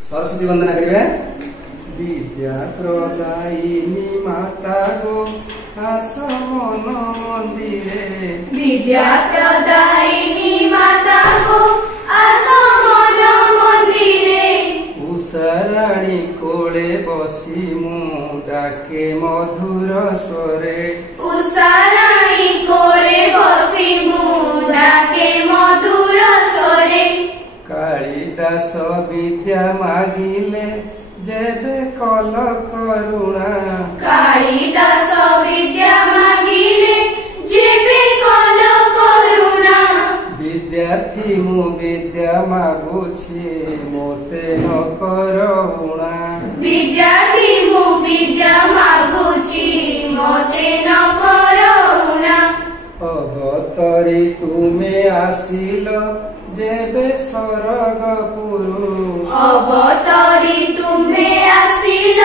सरस्वती वंदना करिवे। विद्या प्रदायिनी माता गो आस मन मंदिरे, विद्या प्रदायिनी माता गो आस मन मंदिरे। उषाराणी कोले बसी मु डाके मधुर स्वरे, उषाराणी कोले बसी मु डाके मधुर स्वरे। कालिदास विद्या मागिले जेबे कल करुणा, कालिदास विद्या मागिले जेबे कल करुणा। विद्यार्थी मु विद्या मागुछि मोते न करुणा, विद्यार्थी मु विद्या मागुछि मोते न करुणा। अवतरी तुमे आसिल जेबे सरगपुरु, अवतरी तुम्हे आसिल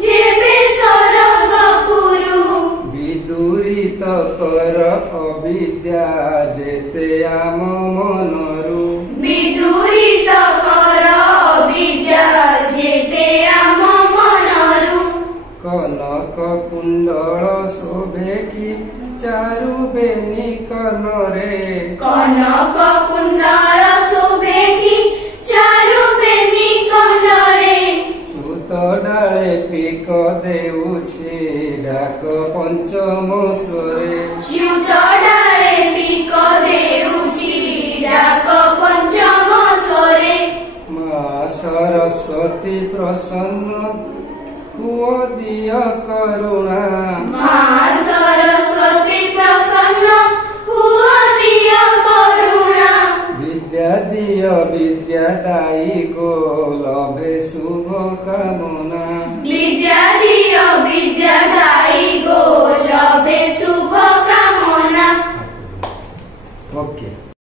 जेबे सरगपुरु। विदुरित कर अविद्या जेते आम मनरु, विदुरित कर विद्या जेते आम मनरु। कनक कुंडल शोभे कि चारु बेनी कनरे, कनक कुंडल शोभे कि चारु बेनी कनरे। चूत डाले पिक देउछि डाक पंचम स्वरे, च्युत डाले पिक देउछि डाक पंचम स्वरे। माँ सरस्वती प्रसन्न हुओ दिय करुणा, माँ सरस्वती प्रसन्न हुओ दिय करुणा। विद्या दिय विद्यादायी गो लभे शुभ कामना, विद्या दिय विद्यादायी गो लभे शुभ कामना। ओके।